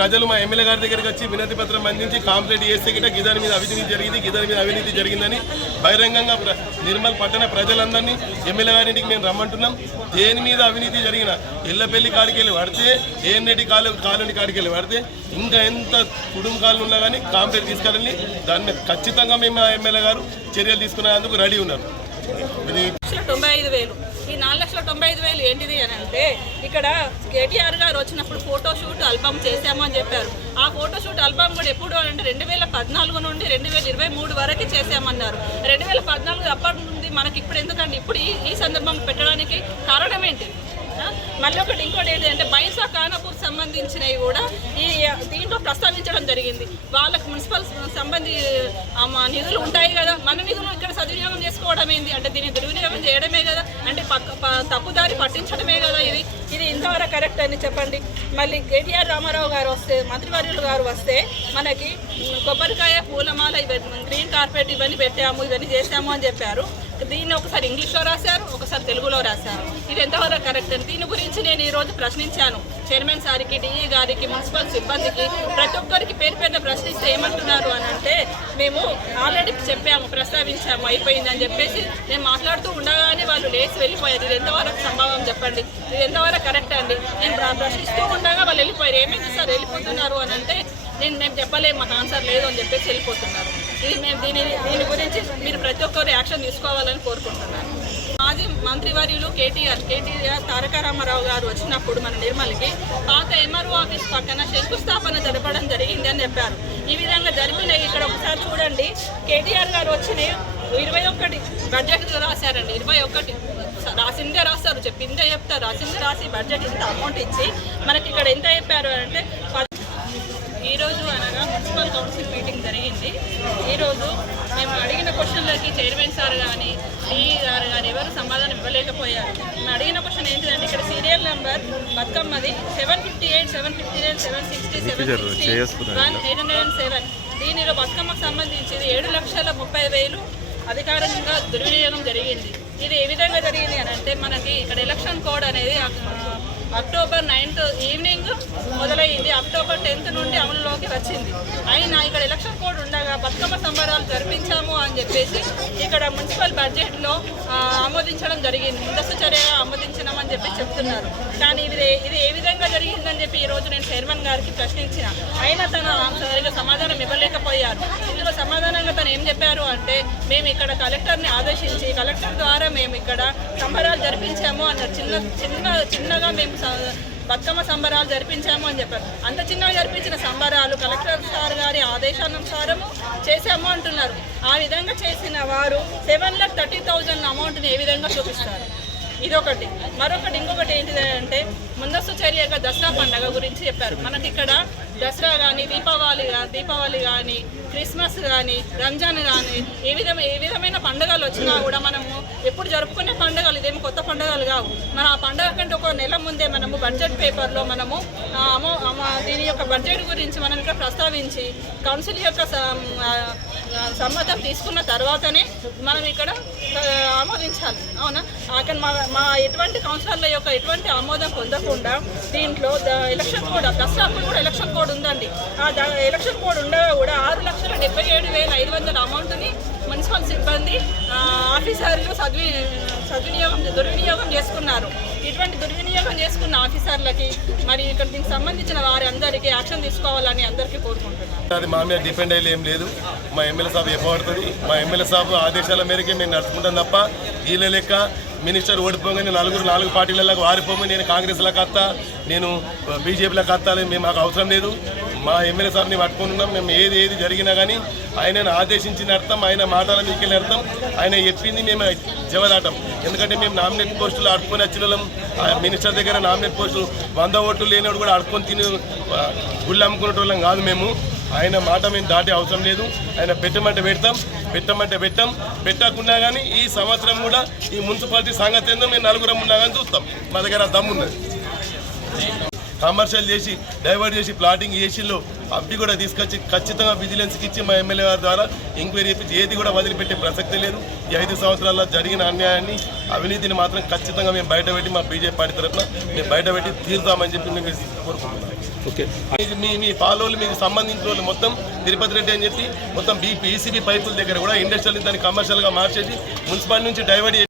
ప్రజలు మా ఎమ్మెల్యే గారి దగ్గరికి వచ్చి వినతి పత్రం అందించి కాంప్లైంట్ చేస్తే గిట్ట గిదాని మీద అవినీతి జరిగింది గిదాని మీద అవినీతి జరిగిందని బహిరంగంగా ప్ర- నిర్మల్ పట్టణ ప్రజలందరినీ ఎమ్మెల్యే గారింటికి మేము రమ్మంటున్నాం. దేని మీద అవినీతి జరిగిన ఇళ్ళపల్లి కాడికి వెళ్ళి పడితే ఏఎన్రెడ్డి కాలు కాలుని కాడికి వెళ్ళి పడితే ఇంకా ఎంత కుటుంబాలు ఉన్నా కానీ కాంప్లైంట్ తీసుకెళ్ళండి. దాని మీద ఖచ్చితంగా మేము మా ఎమ్మెల్యే గారు చర్యలు తీసుకునేందుకు రెడీ ఉన్నారు. ఇది తొంభై ఐదు వేలు. ఈ నాలుగు లక్షల తొంభై ఐదు వేలు ఏంటిది అని అంటే ఇక్కడ కేటీఆర్ గారు వచ్చినప్పుడు ఫోటోషూట్ ఆల్బమ్ చేశాము అని చెప్పారు. ఆ ఫోటోషూట్ ఆల్బమ్ కూడా ఎప్పుడు అంటే రెండు వేల పద్నాలుగు నుండి రెండు వేల ఇరవై మూడు వరకు చేశామన్నారు. రెండు వేల పద్నాలుగు అప్పటి నుండి మనకి ఇప్పుడు ఎందుకంటే ఇప్పుడు ఈ ఈ సందర్భంలో పెట్టడానికి కారణం ఏంటి? మళ్ళీ ఒకటి ఇంకోటి ఏంటి అంటే బైసా ఖానాపూర్ సంబంధించినవి కూడా ఈ దీంట్లో ప్రస్తావించడం జరిగింది. వాళ్ళకి మున్సిపల్ సంబంధి మా నిధులు ఉంటాయి కదా. మన నిధులు ఇక్కడ సద్వినియోగం చేసుకోవడం ఏంది? అంటే దీన్ని దుర్వినియోగం చేయడమే కదా. అంటే పక్క తప్పుదారి పట్టించడమే కదా ఇది. ఇది ఇంతవరకు కరెక్ట్ అని చెప్పండి. మళ్ళీ కేటీఆర్ రామారావు గారు వస్తే మంత్రివర్యులు గారు వస్తే మనకి కొబ్బరికాయ పూలమాల ఇవన్నీ గ్రీన్ కార్పెట్ ఇవన్నీ పెట్టాము ఇవన్నీ చేసాము అని చెప్పారు. దీన్ని ఒకసారి ఇంగ్లీష్లో రాశారు ఒకసారి తెలుగులో రాశారు. ఇది ఎంతవరకు కరెక్ట్ అని దీని గురించి నేను ఈరోజు ప్రశ్నించాను. చైర్మన్ సార్కి డిఈ గారికి మున్సిపల్ సిబ్బందికి ప్రతి ఒక్కరికి పేరు పేరున ప్రశ్నిస్తే ఏమంటున్నారు అని అంటే మేము ఆల్రెడీ చెప్పాము ప్రస్తావించాము అయిపోయిందని చెప్పేసి నేను మాట్లాడుతూ ఉండగానే వాళ్ళు లేచి వెళ్ళిపోయారు. ఇది ఎంతవరకు సంభవం చెప్పండి? ఇది ఎంతవరకు కరెక్ట్ అండి? నేను ప్రశ్నిస్తూ ఉండగా వాళ్ళు వెళ్ళిపోయారు. ఏమైంది సార్? వెళ్ళిపోతున్నారు అని అంటే నేను మేము చెప్పలేము మాకు ఆన్సర్ లేదు అని చెప్పేసి వెళ్ళిపోతున్నారు. ఇది మేము దీని దీని గురించి మీరు ప్రతి ఒక్కరు యాక్షన్ తీసుకోవాలని కోరుకుంటున్నాను. మాజీ మంత్రివర్యులు కేటీఆర్ కేటీఆర్ తారక రామారావు గారు వచ్చినప్పుడు మన నిర్మల్కి పాత ఎంఆర్ఓ ఆఫీస్ పక్కన శంకుస్థాపన జరపడం జరిగింది అని చెప్పారు. ఈ విధంగా జరిగినాయి ఇక్కడ ఒకసారి చూడండి. కేటీఆర్ గారు వచ్చిన ఇరవై ఒకటి బడ్జెట్ రాశారండి. ఇరవై ఒకటి. రాసిందే రాస్తారు. చెప్పిందే చెప్తారు రాసిందే రాసి బడ్జెట్ ఇంత అమౌంట్ ఇచ్చి మనకి ఇక్కడ ఎంత చెప్పారు అంటే ఈరోజు ఈ రోజు అనగా మున్సిపల్ కౌన్సిల్ మీటింగ్ జరిగింది. ఈరోజు మేము అడిగి క్వశ్చన్లకి చైర్మన్ సార్ కానీ డిఈ గారు కానీ ఎవరు సమాధానం ఇవ్వలేకపోయారు. మేము అడిగిన క్వశ్చన్ ఏంటిదంటే ఇక్కడ serial number బతుకమ్మది seven fifty eight seven fifty nine seven sixty seven sixty one eight hundred and seven దీనిలో బతుకమ్మకు సంబంధించి ఏడు లక్షల ముప్పై వేలు అధికారికంగా దుర్వినియోగం జరిగింది. ఇది ఏ విధంగా జరిగింది అని అంటే మనకి ఇక్కడ ఎలక్షన్ కోడ్ అనేది అక్టోబర్ నైన్త్ ఈవినింగ్ మొదలైంది అక్టోబర్ టెన్త్ నుండి అమలులోకి వచ్చింది. అయినా ఇక్కడ ఎలక్షన్ కోడ్ ఉండగా బతుకమ్మ సంబరాలు జరిపించాము అని చెప్పేసి ఇక్కడ మున్సిపల్ బడ్జెట్లో ఆమోదించడం జరిగింది. ముందస్తు చర్యగా ఆమోదించినామని చెప్పి చెప్తున్నారు. కానీ ఇది ఇది ఏ విధంగా జరిగిందని చెప్పి ఈ రోజు నేను చైర్మన్ గారికి ప్రశ్నించిన. అయినా తను సరిగ్గా సమాధానం ఇవ్వలేకపోయారు. ఇందులో సమాధానంగా తను ఏం చెప్పారు అంటే మేము ఇక్కడ కలెక్టర్ని ఆదేశించి కలెక్టర్ ద్వారా మేము ఇక్కడ సంబరాలు జరిపించాము అన్న చిన్న చిన్న చిన్నగా మేము బతుకమ్మ సంబరాలు జరిపించాము అని చెప్పారు. అంత చిన్నగా జరిపించిన సంబరాలు కలెక్టర్ సార్ గారి ఆదేశానుసారము చేసాము అంటున్నారు. ఆ విధంగా చేసిన వారు సెవెన్ ల్యాక్ థర్టీ థౌజండ్ అమౌంట్ని ఏ విధంగా చూపిస్తారు? ఇదొకటి. మరొకటి ఇంకొకటి ఏంటిది అంటే ముందస్తు చర్యగా దసరా పండగ గురించి చెప్పారు. మనకి ఇక్కడ దసరా కానీ దీపావళి కానీ దీపావళి కానీ క్రిస్మస్ కానీ రంజాన్ కానీ ఏ విధమైన ఏ విధమైన పండుగలు వచ్చినా కూడా మనము ఎప్పుడు జరుపుకునే పండుగలు కావు మన ఆ పండుగ కంటే ఒక నెల ముందే మనము బడ్జెట్ పేపర్లో మనము అమో దీని యొక్క బడ్జెట్ గురించి మనం ఇక్కడ ప్రస్తావించి కౌన్సిల్ యొక్క సమ్మతం తీసుకున్న తర్వాతనే మనం ఇక్కడ ఆమోదించాలి. అవునా? అక్కడ మా మా ఎటువంటి కౌన్సిలర్ల యొక్క ఎటువంటి ఆమోదం పొందకుండా దీంట్లో ఎలక్షన్ కోడ్ దసరా అప్పుడు కూడా ఎలక్షన్ కోడ్ ఉందండి. ఆ ఎలక్షన్ కోడ్ ఉండగా కూడా ఆరు లక్షల డెబ్బై ఏడు వేల ఐదు వందల అమౌంట్ని మున్సిపల్ సిబ్బంది ఆఫీసర్లు సద్వి సద్వినియోగం దుర్వినియోగం చేసుకున్నారు. ఇటువంటి దుర్వినియోగం చేసుకున్న ఆఫీసర్లకి మరి ఇక్కడ దీనికి సంబంధించిన వారి అందరికీ యాక్షన్ తీసుకోవాలని అందరికీ కోరుకుంటున్నాను. అది మా మీద డిపెండ్ అయ్యి ఏం లేదు. మా ఎమ్మెల్యే సాబ్ ఎప్పబడుతుంది మా ఎమ్మెల్యే సాబ్ ఆదేశాల మేరకే మేము నడుచుకుంటాం తప్ప వీళ్ళ లెక్క మినిస్టర్ ఓడిపోగానే నలుగురు నాలుగు పార్టీలకు వారిపోయి నేను కాంగ్రెస్లకు అత్తా నేను బీజేపీలకు వస్తాను మేము మాకు అవసరం లేదు. మా ఎమ్మెల్యే సార్ని పట్టుకొని ఉన్నాం. మేము ఏది ఏది జరిగినా కానీ ఆయనను ఆదేశించిన అర్థం ఆయన మాటల మీకెళ్ళిన అర్థం ఆయన చెప్పింది మేము జవదాటం. ఎందుకంటే మేము నామినేట్ పోస్టులు ఆడుకొని వచ్చిన ఆ మినిస్టర్ దగ్గర నామినేట్ పోస్టులు వంద ఓట్లు లేనివాడు కూడా ఆడుకొని తిని గుళ్ళు అమ్ముకునే కాదు మేము. ఆయన మాట మేము దాటే అవసరం లేదు. ఆయన పెట్టమంటే పెడతాం పెట్టమంటే పెట్టాం. పెట్టకుండా కానీ ఈ సంవత్సరం కూడా ఈ మున్సిపాలిటీ సంగతి ఏందో మేము నలుగురం ఉన్నా కానీ చూస్తాం. మా దగ్గర దమ్మున్నది ఉన్నది కమర్షియల్ చేసి డైవర్ట్ చేసి ప్లాటింగ్ చేసిల్లో అవి కూడా తీసుకొచ్చి ఖచ్చితంగా విజిలెన్స్కి ఇచ్చి మా ఎమ్మెల్యే గారి ద్వారా ఎంక్వైరీ చేపించి ఏది కూడా వదిలిపెట్టే ప్రసక్తి లేదు. ఈ ఐదు సంవత్సరాల్లో జరిగిన అన్యాయాన్ని అవినీతిని మాత్రం ఖచ్చితంగా మేము బయటపెట్టి మా బీజేపీ పార్టీ తరఫున మేము బయటపెట్టి తీరుతామని చెప్పి మేము కోరుకుంటున్నాం. ఓకే. మీ- మీ పాలోళ్ళు మీకు సంబంధించిన వాళ్ళు మొత్తం తిరుపతి రెడ్డి అని చెప్పి మొత్తం బీ పీసీబీ పైపుల దగ్గర కూడా ఇండస్ట్రియల్ దాన్ని కమర్షియల్గా మార్చేసి మున్సిపాలిటీ నుంచి డైవర్ట్ చేసి